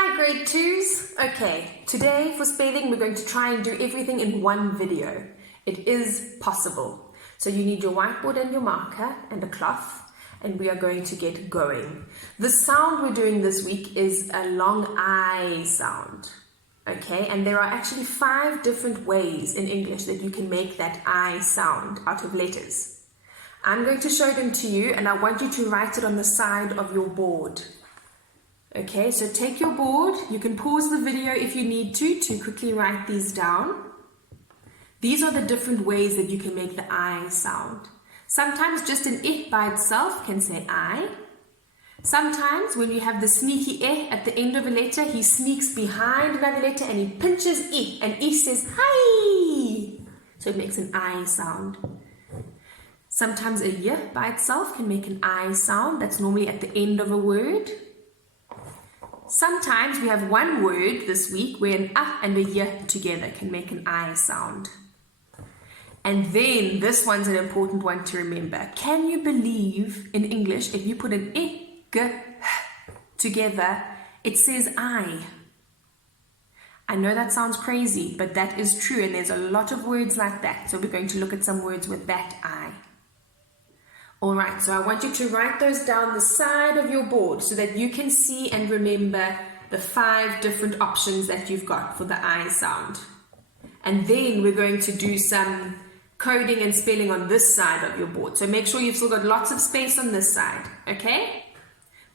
Hi grade 2s. Okay, today for spelling we're going to try and do everything in one video. It is possible. So you need your whiteboard and your marker and a cloth, and we are going to get going. The sound we're doing this week is a long I sound. Okay, and there are actually 5 different ways in English that you can make that I sound out of letters. I'm going to show them to you, and I want you to write it on the side of your board. Okay, so take your board. You can pause the video if you need to quickly write these down. These are the different ways that you can make the I sound. Sometimes just an I by itself can say I. Sometimes when you have the sneaky I at the end of a letter, he sneaks behind another letter and he pinches I, and I says hi. So it makes an I sound. Sometimes a Y by itself can make an I sound. That's normally at the end of a word. Sometimes we have one word this week where an A and a Y together can make an I sound. And then this one's an important one to remember. Can you believe in English if you put an I, G, H together, it says I? I know that sounds crazy, but that is true, and there's a lot of words like that. So we're going to look at some words with that I. Alright, so I want you to write those down the side of your board so that you can see and remember the 5 different options that you've got for the I sound. And then we're going to do some coding and spelling on this side of your board. So make sure you've still got lots of space on this side, okay?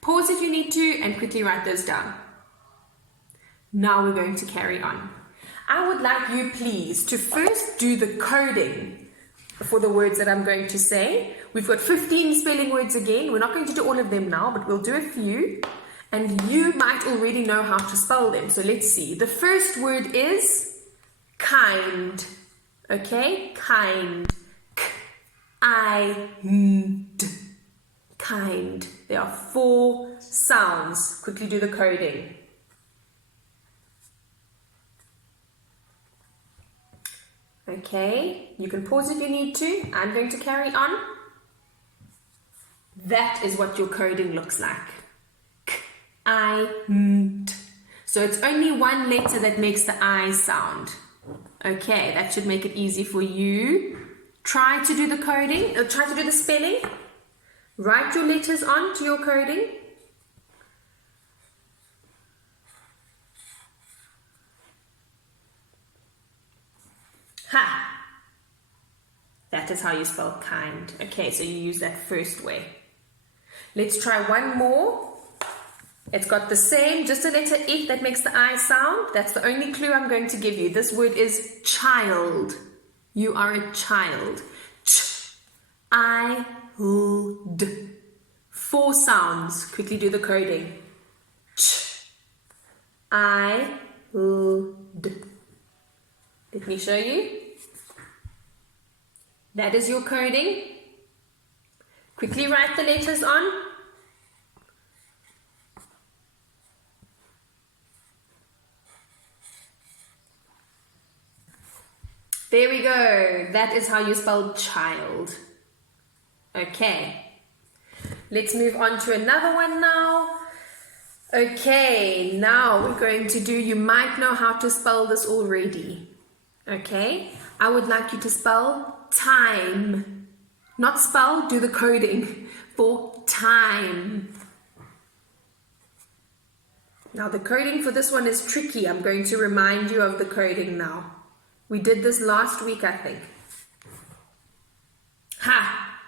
Pause if you need to and quickly write those down. Now we're going to carry on. I would like you please to first do the coding for the words that I'm going to say. We've got 15 spelling words again. We're not going to do all of them now, but we'll do a few. And you might already know how to spell them. So let's see. The first word is kind. Okay? Kind. K-I-N-D. Kind. There are 4 sounds. Quickly do the coding. Okay, you can pause if you need to. I'm going to carry on. That is what your coding looks like. K-I-N-D. So it's only one letter that makes the I sound. Okay, that should make it easy for you. Try to do the coding, try to do the spelling. Write your letters on to your coding. Ha! That is how you spell kind. Okay, so you use that first way. Let's try one more. It's got the same, just a letter I that makes the I sound. That's the only clue I'm going to give you. This word is child. You are a child. Ch-I-L-D. 4 sounds. Quickly do the coding. Ch-I-L-D. Let me show you. That is your coding. Quickly write the letters on. There we go. That is how you spell child. Okay. Let's move on to another one now. Okay, now we're going to do, you might know how to spell this already. Okay, I would like you to spell time. Not spell, do the coding for time. Now the coding for this one is tricky. I'm going to remind you of the coding now. We did this last week, I think. Ha!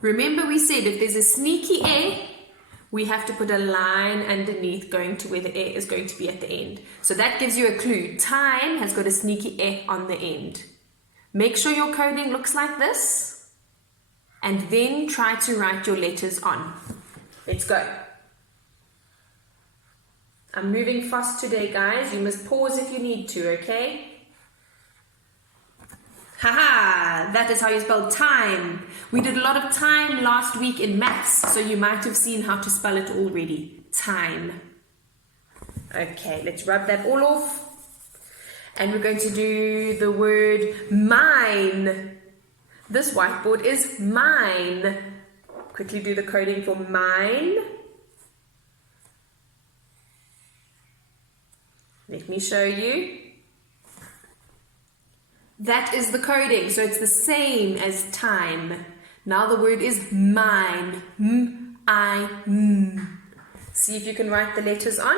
Remember we said if there's a sneaky A, we have to put a line underneath going to where the A is going to be at the end. So that gives you a clue. Time has got a sneaky A on the end. Make sure your coding looks like this. And then try to write your letters on. Let's go. I'm moving fast today, guys. You must pause if you need to, okay? Haha, that is how you spell time. We did a lot of time last week in maths, so you might have seen how to spell it already. Time. Okay, let's rub that all off. And we're going to do the word mine. This whiteboard is mine. Quickly do the coding for mine. Let me show you. That is the coding, so it's the same as time. Now the word is mine. M-I-N. See if you can write the letters on.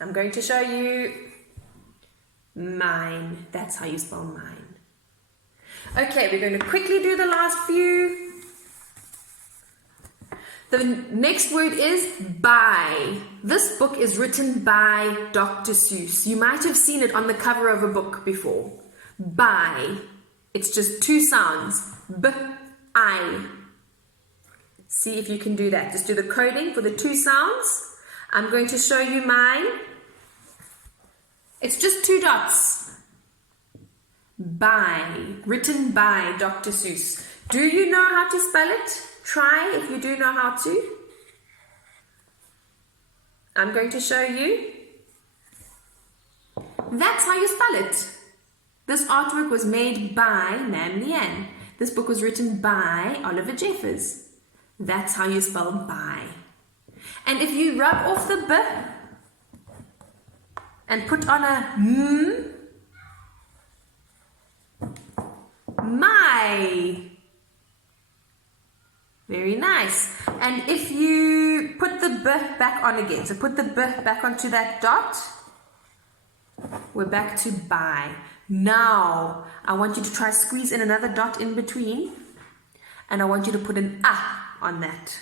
I'm going to show you mine. That's how you spell mine. Okay, we're going to quickly do the last few. The next word is by. This book is written by Dr. Seuss. You might have seen it on the cover of a book before. By. It's just two sounds. B-I. See if you can do that. Just do the coding for the two sounds. I'm going to show you mine. It's just two dots. By. Written by Dr. Seuss. Do you know how to spell it? Try if you do know how to. I'm going to show you. That's how you spell it. This artwork was made by Mam Lian. This book was written by Oliver Jeffers. That's how you spell by. And if you rub off the B and put on a M, my. Very nice. And if you put the B back on again, so put the B back onto that dot, we're back to by. Now, I want you to try squeeze in another dot in between, and I want you to put an A on that.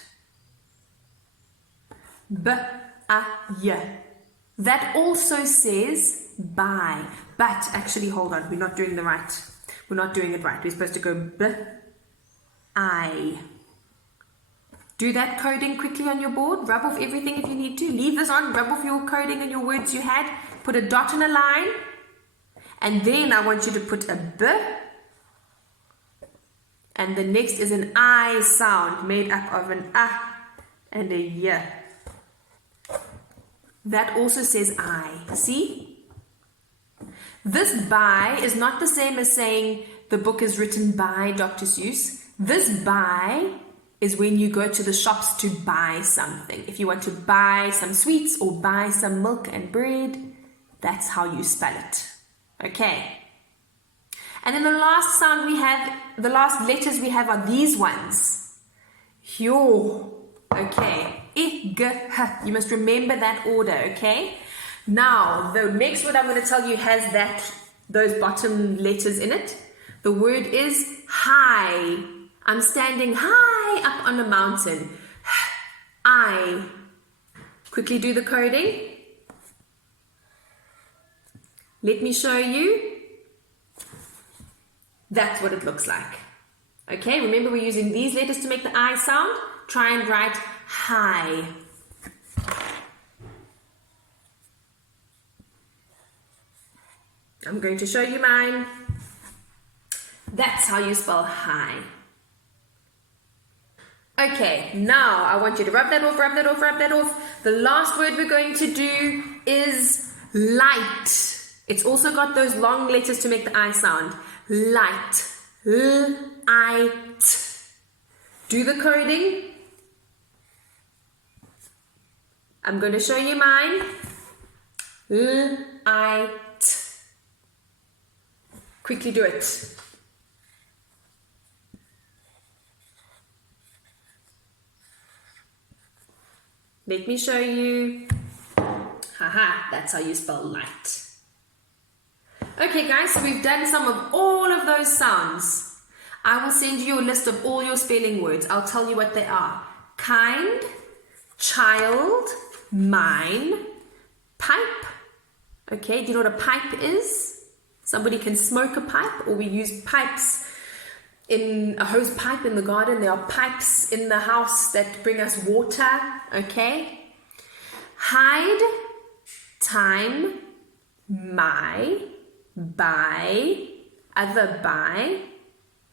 B-A-Y. That also says by, but actually, hold on, we're not doing it right. We're supposed to go B-I. Do that coding quickly on your board. Rub off everything if you need to. Leave this on. Rub off your coding and your words you had. Put a dot and a line. And then I want you to put a B. And the next is an I sound made up of an A and a Y. That also says I. See? This by is not the same as saying the book is written by Dr. Seuss. This by is when you go to the shops to buy something. If you want to buy some sweets or buy some milk and bread, that's how you spell it. Okay. And then the last sound we have, the last letters we have are these ones. Hyo. Okay. I, G, H. You must remember that order, okay? Now, the next word I'm going to tell you has those bottom letters in it. The word is high. I'm standing high up on a mountain. I. Quickly do the coding. Let me show you. That's what it looks like. Okay, remember we're using these letters to make the I sound. Try and write high. I'm going to show you mine. That's how you spell high. Okay, now I want you to rub that off, rub that off, rub that off. The last word we're going to do is light. It's also got those long letters to make the I sound. Light. L-I-T. Do the coding. I'm going to show you mine. L-I-T. Quickly do it. Let me show you. Haha, that's how you spell light. Okay guys, so we've done some of all of those sounds. I will send you a list of all your spelling words. I'll tell you what they are. Kind, child, mine, pipe. Okay, do you know what a pipe is? Somebody can smoke a pipe, or we use pipes in a hose pipe in the garden. There are pipes in the house that bring us water. Okay. Hide, time, my, by, other by,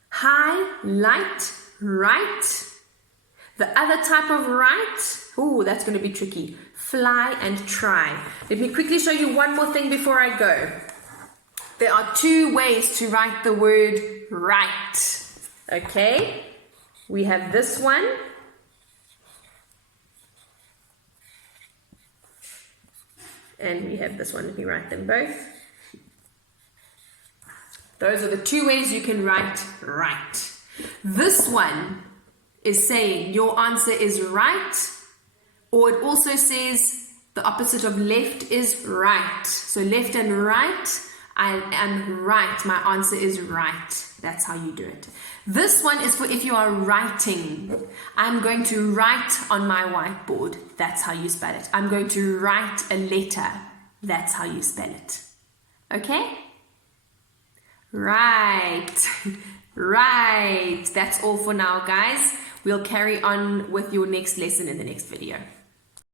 high, light, right. The other type of right, ooh, that's going to be tricky. Fly and try. Let me quickly show you one more thing before I go. There are two ways to write the word right. Okay, we have this one and we have this one. Let me write them both. Those are the two ways you can write right. This one is saying your answer is right, or it also says the opposite of left is right. So left and right, I am right. My answer is right. That's how you do it. This one is for if you are writing. I'm going to write on my whiteboard. That's how you spell it. I'm going to write a letter. That's how you spell it. Okay? Right. Right. That's all for now, guys. We'll carry on with your next lesson in the next video.